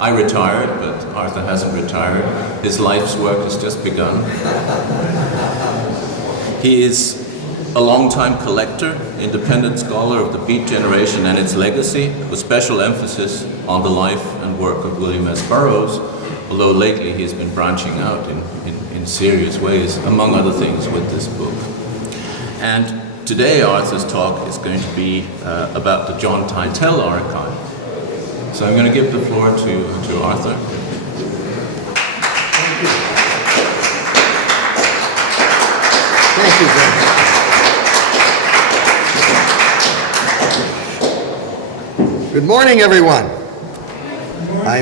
I retired, but Arthur hasn't retired. His life's work has just begun. He is a longtime collector, independent scholar of the Beat generation and its legacy, with special emphasis on the life and work of William S. Burroughs, although lately he has been branching out in serious ways, among other things, with this book. And today Arthur's talk is going to be about the John Tytell archive. So I'm going to give the floor to Arthur. Thank you, John. Good morning, everyone. I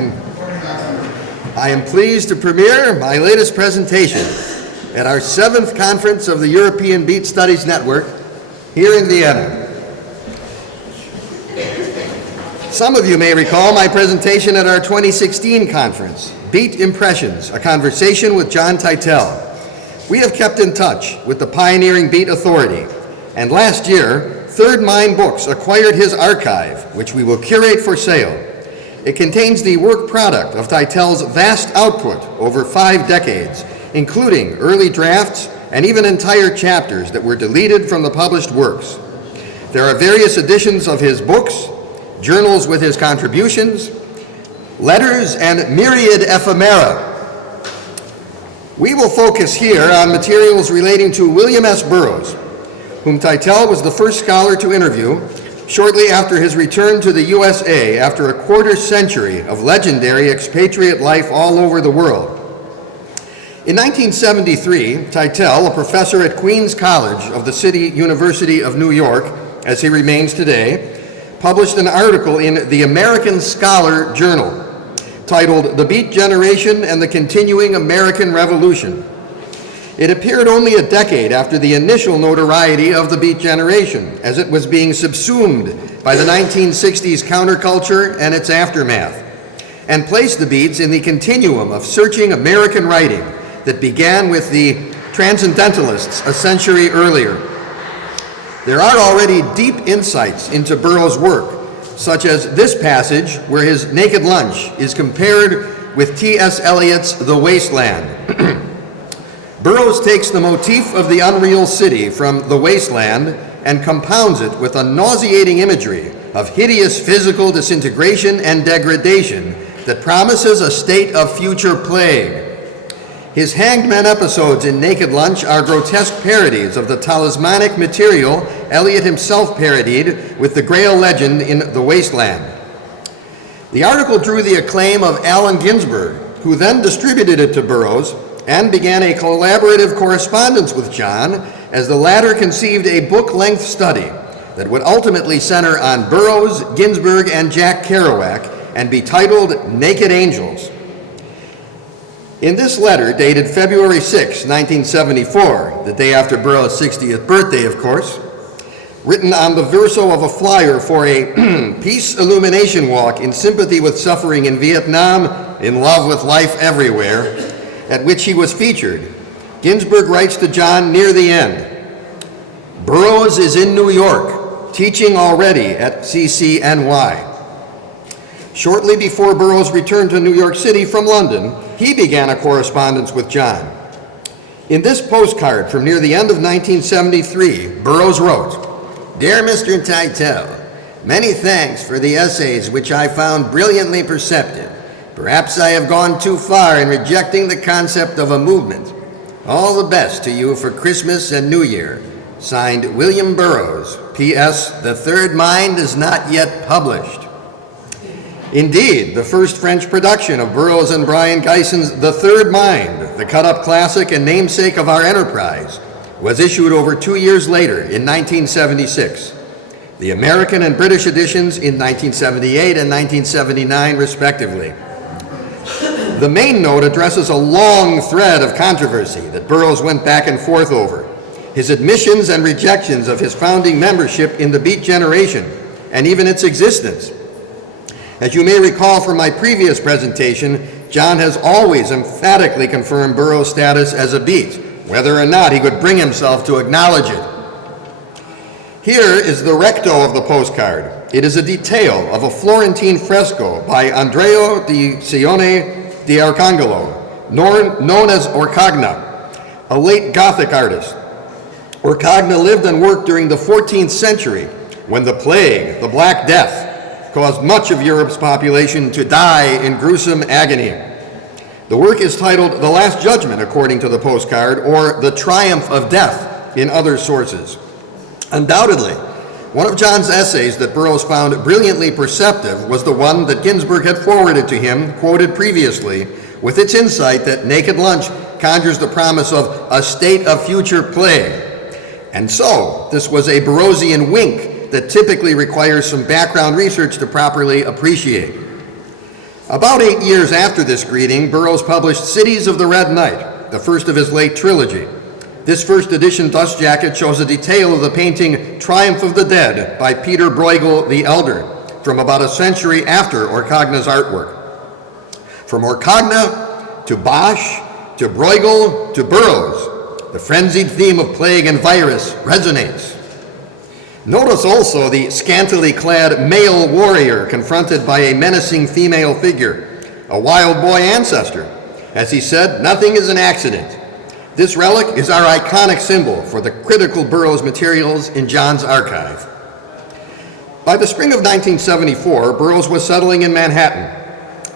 am pleased to premiere my latest presentation at our 7th conference of the European Beat Studies Network here in Vienna. Some of you may recall my presentation at our 2016 conference, Beat Impressions, a conversation with John Tytell. We have kept in touch with the pioneering Beat authority, and last year, Third Mind Books acquired his archive, which we will curate for sale. It contains the work product of Tytell's vast output over 5 decades, including early drafts and even entire chapters that were deleted from the published works. There are various editions of his books, journals with his contributions, letters, and myriad ephemera. We will focus here on materials relating to William S. Burroughs, whom Tytell was the first scholar to interview shortly after his return to the USA after a quarter century of legendary expatriate life all over the world. In 1973, Tytell, a professor at Queens College of the City University of New York, as he remains today, published an article in the American Scholar Journal titled "The Beat Generation and the Continuing American Revolution." It appeared only a decade after the initial notoriety of the Beat generation, as it was being subsumed by the 1960s counterculture and its aftermath, and placed the Beats in the continuum of searching American writing that began with the Transcendentalists a century earlier. There are already deep insights into Burroughs' work, such as this passage where his Naked Lunch is compared with T.S. Eliot's The Wasteland. Burroughs takes the motif of the unreal city from The Wasteland and compounds it with a nauseating imagery of hideous physical disintegration and degradation that promises a state of future plague. His hanged men episodes in Naked Lunch are grotesque parodies of the talismanic material Eliot himself parodied with the Grail legend in The Wasteland. The article drew the acclaim of Allen Ginsberg, who then distributed it to Burroughs and began a collaborative correspondence with John as the latter conceived a book-length study that would ultimately center on Burroughs, Ginsberg, and Jack Kerouac and be titled Naked Angels. In this letter, dated February 6, 1974, the day after Burroughs' 60th birthday, of course, written on the verso of a flyer for a peace illumination walk in sympathy with suffering in Vietnam, in love with life everywhere, at which he was featured, Ginsberg writes to John near the end, "Burroughs is in New York, teaching already at CCNY." Shortly before Burroughs returned to New York City from London, he began a correspondence with John. In this postcard from near the end of 1973, Burroughs wrote, "Dear Mr. Tytell, many thanks for the essays which I found brilliantly perceptive. Perhaps I have gone too far in rejecting the concept of a movement. All the best to you for Christmas and New Year. Signed, William Burroughs. P.S. The Third Mind is not yet published." Indeed, the first French production of Burroughs and Brian Geison's The Third Mind, the cut-up classic and namesake of our enterprise, was issued over 2 years later in 1976. The American and British editions in 1978 and 1979, respectively. The main note addresses a long thread of controversy that Burroughs went back and forth over. His admissions and rejections of his founding membership in the Beat generation, and even its existence. As you may recall from my previous presentation, John has always emphatically confirmed Burroughs' status as a Beat, whether or not he could bring himself to acknowledge it. Here is the recto of the postcard. It is a detail of a Florentine fresco by Andrea di Cione di Arcangelo, known as Orcagna, a late Gothic artist. Orcagna lived and worked during the 14th century when the plague, the Black Death, caused much of Europe's population to die in gruesome agony. The work is titled The Last Judgement, according to the postcard, or The Triumph of Death in other sources. Undoubtedly, one of John's essays that Burroughs found brilliantly perceptive was the one that Ginsberg had forwarded to him, quoted previously, with its insight that Naked Lunch conjures the promise of a state of future plague. And so, this was a Burroughsian wink that typically requires some background research to properly appreciate. About 8 years after this greeting, Burroughs published Cities of the Red Night, the first of his late trilogy. This first edition dust jacket shows a detail of the painting Triumph of the Dead by Pieter Bruegel the Elder, from about a century after Orcagna's artwork. From Orcagna to Bosch to Bruegel to Burroughs, the frenzied theme of plague and virus resonates. Notice also the scantily clad male warrior confronted by a menacing female figure, a wild boy ancestor. As he said, nothing is an accident. This relic is our iconic symbol for the critical Burroughs materials in John's archive. By the spring of 1974, Burroughs was settling in Manhattan,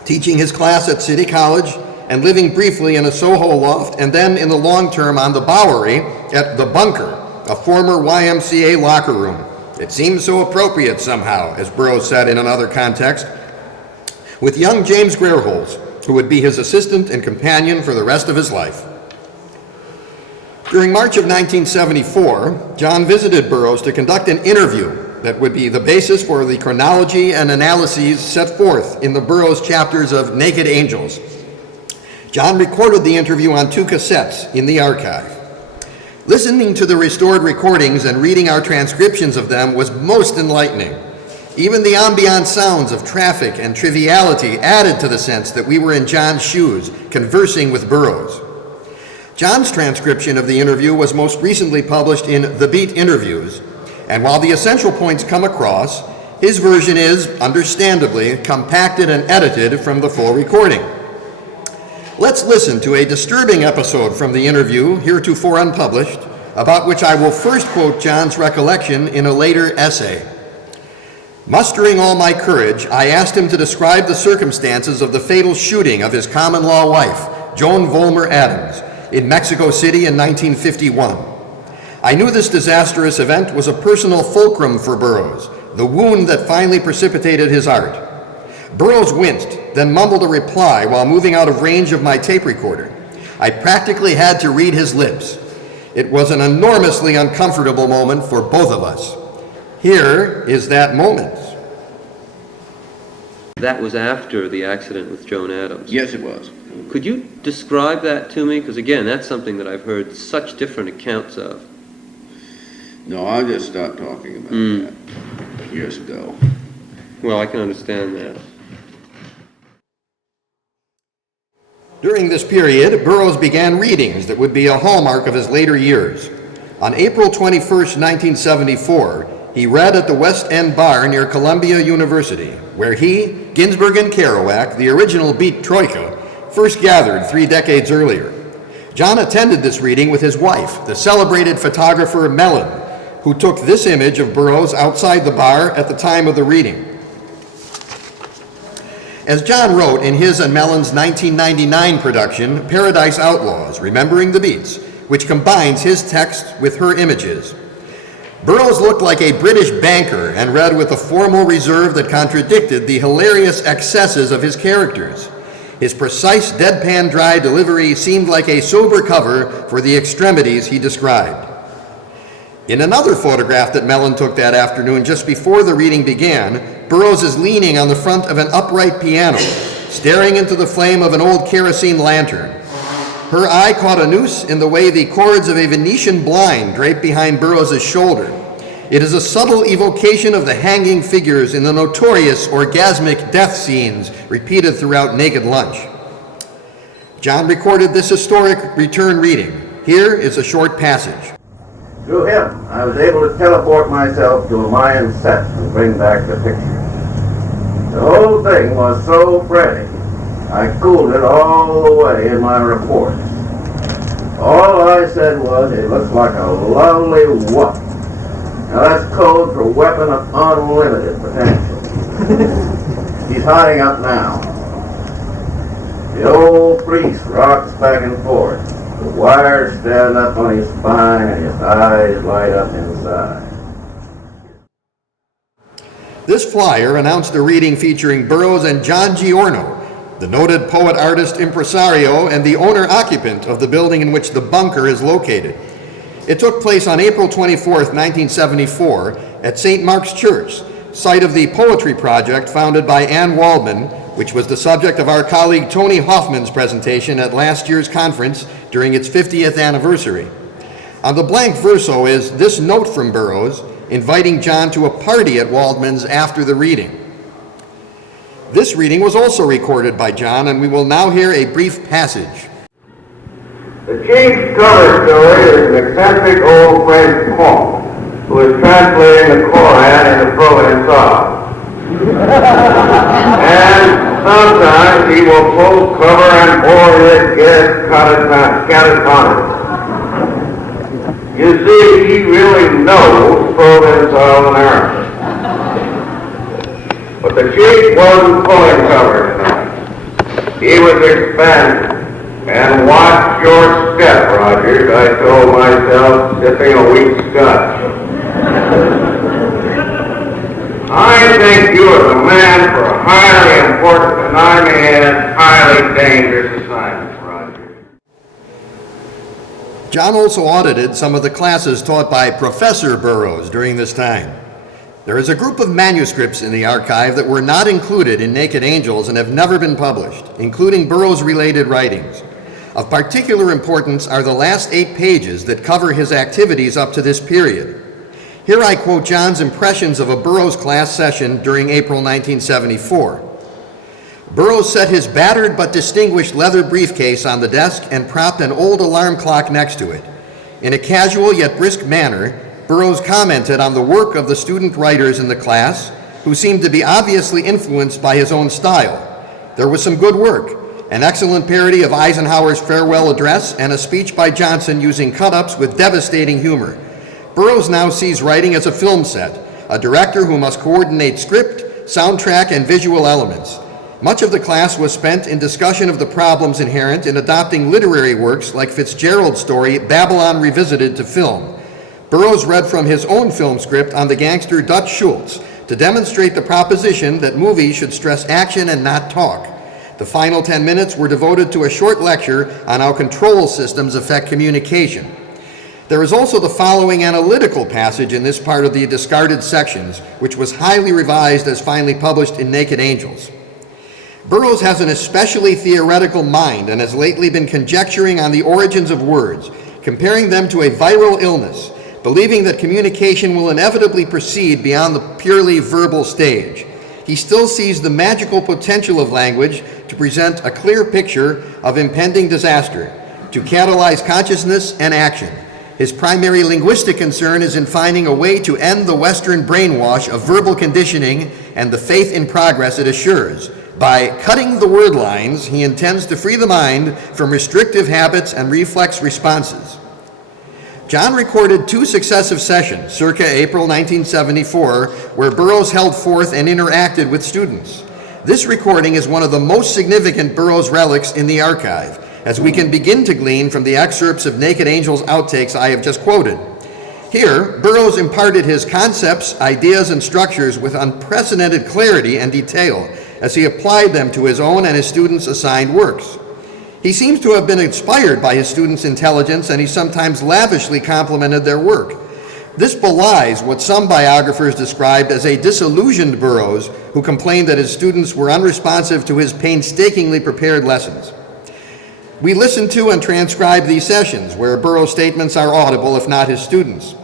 teaching his class at City College and living briefly in a Soho loft and then in the long term on the Bowery at The Bunker, a former YMCA locker room. It seems so appropriate somehow, as Burroughs said in another context, with young James Greyholes, who would be his assistant and companion for the rest of his life. During March of 1974, John visited Burroughs to conduct an interview that would be the basis for the chronology and analyses set forth in the Burroughs chapters of Naked Angels. John recorded the interview on 2 cassettes in the archive. Listening to the restored recordings and reading our transcriptions of them was most enlightening. Even the ambient sounds of traffic and triviality added to the sense that we were in John's shoes, conversing with Burroughs. John's transcription of the interview was most recently published in The Beat Interviews, and while the essential points come across, his version is, understandably, compacted and edited from the full recording. Let's listen to a disturbing episode from the interview, heretofore unpublished, about which I will first quote John's recollection in a later essay. Mustering all my courage, I asked him to describe the circumstances of the fatal shooting of his common-law wife, Joan Vollmer Adams, in Mexico City in 1951. I knew this disastrous event was a personal fulcrum for Burroughs, the wound that finally precipitated his art. Burroughs winced, then mumbled a reply while moving out of range of my tape recorder. I practically had to read his lips. It was an enormously uncomfortable moment for both of us. Here is that moment. That was after the accident with Joan Adams. Yes, it was. Could you describe that to me? Because again, that's something that I've heard such different accounts of. No, I just stopped talking about that years ago. Well, I can understand that. During this period, Burroughs began readings that would be a hallmark of his later years. On April 21st, 1974, he read at the West End Bar near Columbia University, where he, Ginsberg, and Kerouac, the original Beat Troika, first gathered 3 decades earlier. John attended this reading with his wife, the celebrated photographer Mellon, who took this image of Burroughs outside the bar at the time of the reading. As John wrote in his and Mellon's 1999 production, Paradise Outlaws, Remembering the Beats, which combines his text with her images, Burroughs looked like a British banker and read with a formal reserve that contradicted the hilarious excesses of his characters. His precise, deadpan dry delivery seemed like a sober cover for the extremities he described. In another photograph that Mellon took that afternoon just before the reading began, Burroughs is leaning on the front of an upright piano, staring into the flame of an old kerosene lantern. Her eye caught a noose in the way the cords of a Venetian blind draped behind Burroughs' shoulder. It is a subtle evocation of the hanging figures in the notorious orgasmic death scenes repeated throughout Naked Lunch. John recorded this historic return reading. Here is a short passage. Through him, I was able to teleport myself to a Mayan set and bring back the picture. The whole thing was so pretty, I cooled it all the way in my reports. All I said was, it looks like a lovely what. Now that's code for weapon of unlimited potential. He's hiding up now. The old priest rocks back and forth. The wires stand up on his spine and his eyes light up inside. This flyer announced a reading featuring Burroughs and John Giorno, the noted poet, artist, impresario, and the owner-occupant of the building in which the bunker is located. It took place on April 24th, 1974, at St. Mark's Church, site of the Poetry Project founded by Anne Waldman, which was the subject of our colleague Tony Hoffman's presentation at last year's conference during its 50th anniversary. On the blank verso is this note from Burroughs, inviting John to a party at Waldman's after the reading. This reading was also recorded by John, and we will now hear a brief passage. The chief cover story is an eccentric old French monk who is translating the Koran into Provenzano. And sometimes he will pull cover and bore his guest catatonic. You see, he really knows Provenzano and Arabic. But the chief wasn't pulling cover tonight. He was expanding. And watch your step, Rogers, I told myself, sipping a weak scotch. I think you are the man for a highly important and I may add highly dangerous assignment, Rogers. John also audited some of the classes taught by Professor Burroughs during this time. There is a group of manuscripts in the archive that were not included in Naked Angels and have never been published, including Burroughs-related writings. Of particular importance are the last 8 pages that cover his activities up to this period. Here I quote John's impressions of a Burroughs class session during April 1974. Burroughs set his battered but distinguished leather briefcase on the desk and propped an old alarm clock next to it. In a casual yet brisk manner, Burroughs commented on the work of the student writers in the class, who seemed to be obviously influenced by his own style. There was some good work, an excellent parody of Eisenhower's farewell address, and a speech by Johnson using cut-ups with devastating humor. Burroughs now sees writing as a film set, a director who must coordinate script, soundtrack, and visual elements. Much of the class was spent in discussion of the problems inherent in adopting literary works like Fitzgerald's story, Babylon Revisited, to film. Burroughs read from his own film script on the gangster Dutch Schultz to demonstrate the proposition that movies should stress action and not talk. The final 10 minutes were devoted to a short lecture on how control systems affect communication. There is also the following analytical passage in this part of the discarded sections, which was highly revised as finally published in Naked Angels. Burroughs has an especially theoretical mind and has lately been conjecturing on the origins of words, comparing them to a viral illness, believing that communication will inevitably proceed beyond the purely verbal stage. He still sees the magical potential of language to present a clear picture of impending disaster, to catalyze consciousness and action. His primary linguistic concern is in finding a way to end the Western brainwash of verbal conditioning and the faith in progress it assures. By cutting the word lines, he intends to free the mind from restrictive habits and reflex responses. John recorded 2 successive sessions, circa April 1974, where Burroughs held forth and interacted with students. This recording is one of the most significant Burroughs relics in the archive, as we can begin to glean from the excerpts of Naked Angels outtakes I have just quoted. Here, Burroughs imparted his concepts, ideas, and structures with unprecedented clarity and detail as he applied them to his own and his students' assigned works. He seems to have been inspired by his students' intelligence, and he sometimes lavishly complimented their work. This belies what some biographers described as a disillusioned Burroughs who complained that his students were unresponsive to his painstakingly prepared lessons. We listened to and transcribed these sessions, where Burroughs' statements are audible, if not his students'.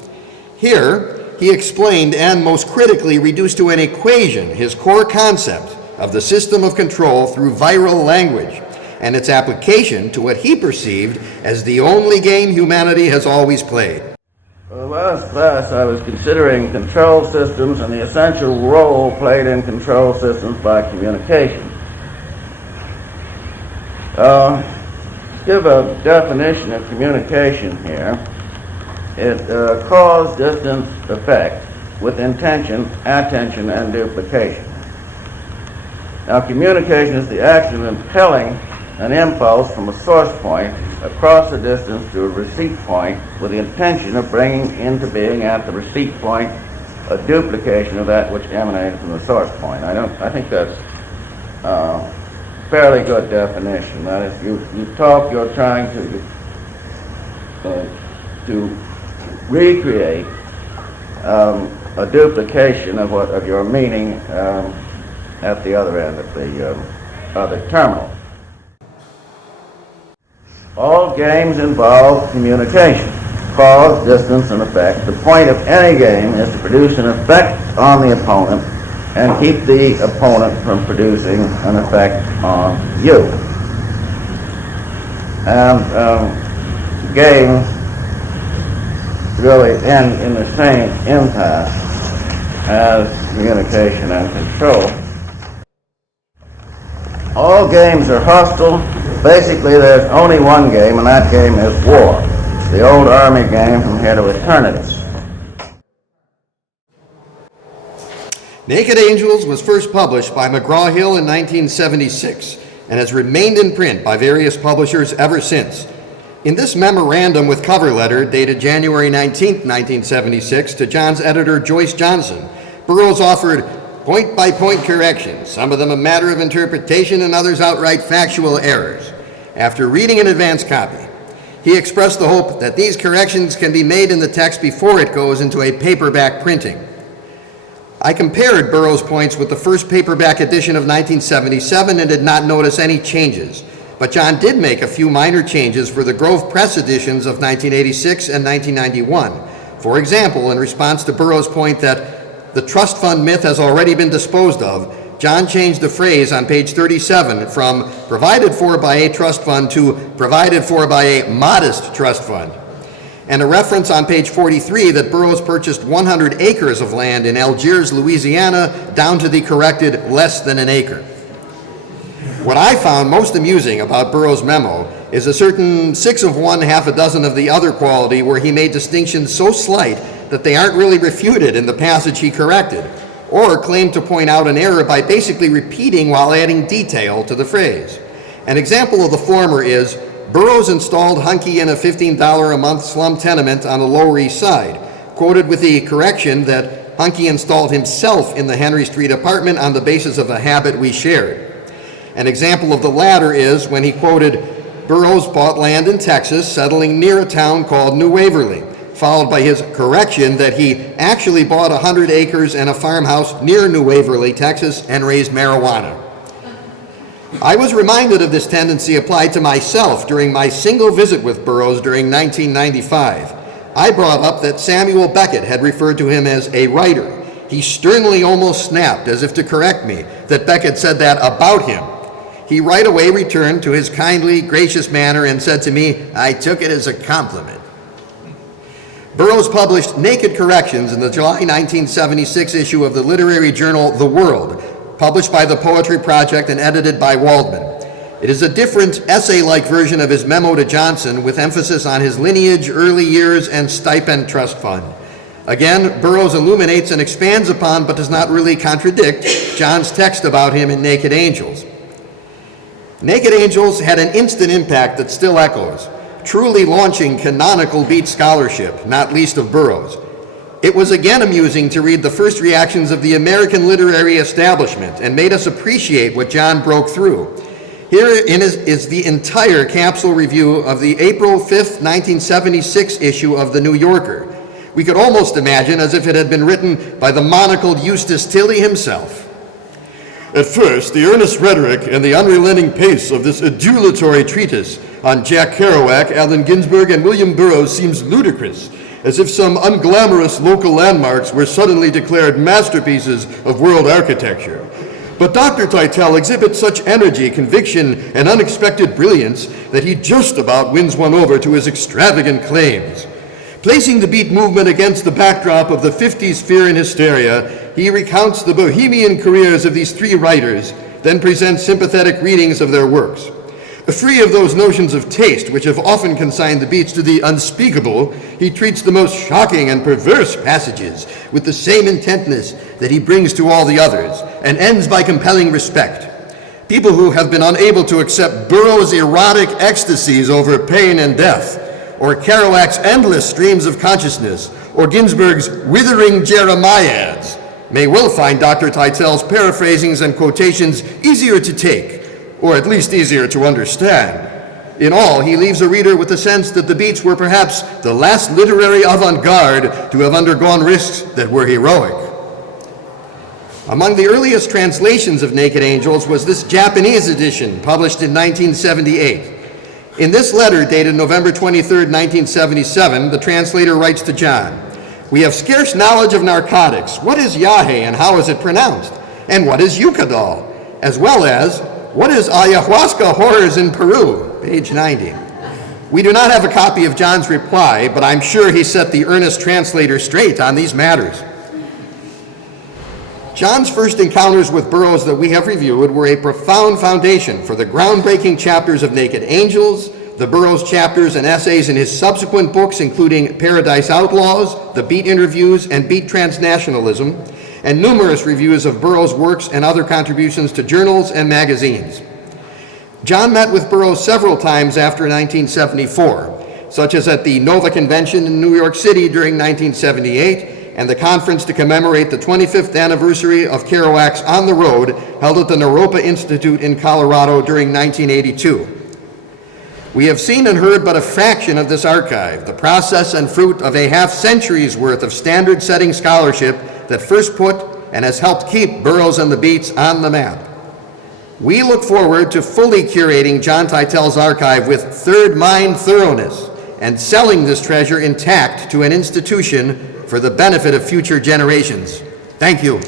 Here, he explained and most critically reduced to an equation his core concept of the system of control through viral language and its application to what he perceived as the only game humanity has always played. For the last class, I was considering control systems and the essential role played in control systems by communication. Give a definition of communication here. It cause distance effect with intention, attention, and duplication. Now, communication is the action of impelling an impulse from a source point across a distance to a receipt point with the intention of bringing into being at the receipt point a duplication of that which emanated from the source point. I think that's fairly good definition. That is, you talk, you're trying to recreate a duplication of your meaning at the other end of the terminal. All games involve communication, cause, distance, and effect. The point of any game is to produce an effect on the opponent and keep the opponent from producing an effect on you. And games really end in the same impasse as communication and control. All games are hostile. Basically, there's only one game, and that game is war. The old army game from here to eternity. Naked Angels was first published by McGraw-Hill in 1976 and has remained in print by various publishers ever since. In this memorandum with cover letter dated January 19, 1976, to John's editor Joyce Johnson, Burroughs offered point-by-point corrections, some of them a matter of interpretation and others outright factual errors. After reading an advance copy, he expressed the hope that these corrections can be made in the text before it goes into a paperback printing. I compared Burroughs' points with the first paperback edition of 1977 and did not notice any changes, but John did make a few minor changes for the Grove Press editions of 1986 and 1991. For example, in response to Burroughs' point that the trust fund myth has already been disposed of, John changed the phrase on page 37 from provided for by a trust fund to provided for by a modest trust fund. And a reference on page 43 that Burroughs purchased 100 acres of land in Algiers, Louisiana, down to the corrected less than an acre. What I found most amusing about Burroughs' memo is a certain 6 of one, half a dozen of the other quality where he made distinctions so slight that they aren't really refuted in the passage he corrected, or claimed to point out an error by basically repeating while adding detail to the phrase. An example of the former is, Burroughs installed Hunky in a $15 a month slum tenement on the Lower East Side, quoted with the correction that Hunky installed himself in the Henry Street apartment on the basis of a habit we shared. An example of the latter is when he quoted, Burroughs bought land in Texas, settling near a town called New Waverly, followed by his correction that he actually bought 100 acres and a farmhouse near New Waverly, Texas, and raised marijuana. I was reminded of this tendency applied to myself during my single visit with Burroughs during 1995. I brought up that Samuel Beckett had referred to him as a writer. He sternly almost snapped, as if to correct me, that Beckett said that about him. He right away returned to his kindly, gracious manner and said to me, I took it as a compliment. Burroughs published naked corrections in the July 1976 issue of the literary journal The World, published by the Poetry Project and edited by Waldman. It is a different essay-like version of his memo to Johnson with emphasis on his lineage, early years, and stipend trust fund. Again, Burroughs illuminates and expands upon, but does not really contradict, John's text about him in Naked Angels. Naked Angels had an instant impact that still echoes, truly launching canonical beat scholarship, not least of Burroughs. It was again amusing to read the first reactions of the American literary establishment and made us appreciate what John broke through. Here is the entire capsule review of the April 5th, 1976 issue of The New Yorker. We could almost imagine as if it had been written by the monocled Eustace Tilley himself. At first, the earnest rhetoric and the unrelenting pace of this adulatory treatise on Jack Kerouac, Allen Ginsberg, and William Burroughs seems ludicrous, as if some unglamorous local landmarks were suddenly declared masterpieces of world architecture. But Dr. Tytell exhibits such energy, conviction, and unexpected brilliance that he just about wins one over to his extravagant claims. Placing the Beat movement against the backdrop of the 50s fear and hysteria, he recounts the bohemian careers of these three writers, then presents sympathetic readings of their works. Free of those notions of taste which have often consigned the Beats to the unspeakable, he treats the most shocking and perverse passages with the same intentness that he brings to all the others, and ends by compelling respect. People who have been unable to accept Burroughs' erotic ecstasies over pain and death, or Kerouac's endless streams of consciousness, or Ginsberg's withering Jeremiads, may well find Dr. Tytell's paraphrasings and quotations easier to take, or at least easier to understand. In all, he leaves a reader with the sense that the Beats were perhaps the last literary avant-garde to have undergone risks that were heroic. Among the earliest translations of Naked Angels was this Japanese edition, published in 1978. In this letter, dated November 23, 1977, the translator writes to John, "We have scarce knowledge of narcotics. What is yahe and how is it pronounced? And what is yucadol? As well as, what is ayahuasca horrors in Peru?" Page 90. We do not have a copy of John's reply, but I'm sure he set the earnest translator straight on these matters. John's first encounters with Burroughs that we have reviewed were a profound foundation for the groundbreaking chapters of Naked Angels, the Burroughs chapters and essays in his subsequent books, including Paradise Outlaws, the Beat Interviews, and Beat Transnationalism, and numerous reviews of Burroughs' works and other contributions to journals and magazines. John met with Burroughs several times after 1974, such as at the Nova Convention in New York City during 1978, and the conference to commemorate the 25th anniversary of Kerouac's On the Road, held at the Naropa Institute in Colorado during 1982. We have seen and heard but a fraction of this archive, the process and fruit of a half-century's worth of standard-setting scholarship that first put and has helped keep Burroughs and the Beats on the map. We look forward to fully curating John Tytell's archive with third mind thoroughness and selling this treasure intact to an institution for the benefit of future generations. Thank you.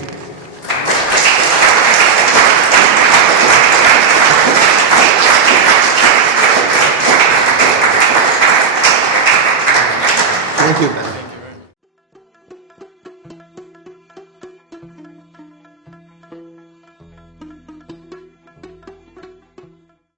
Thank you.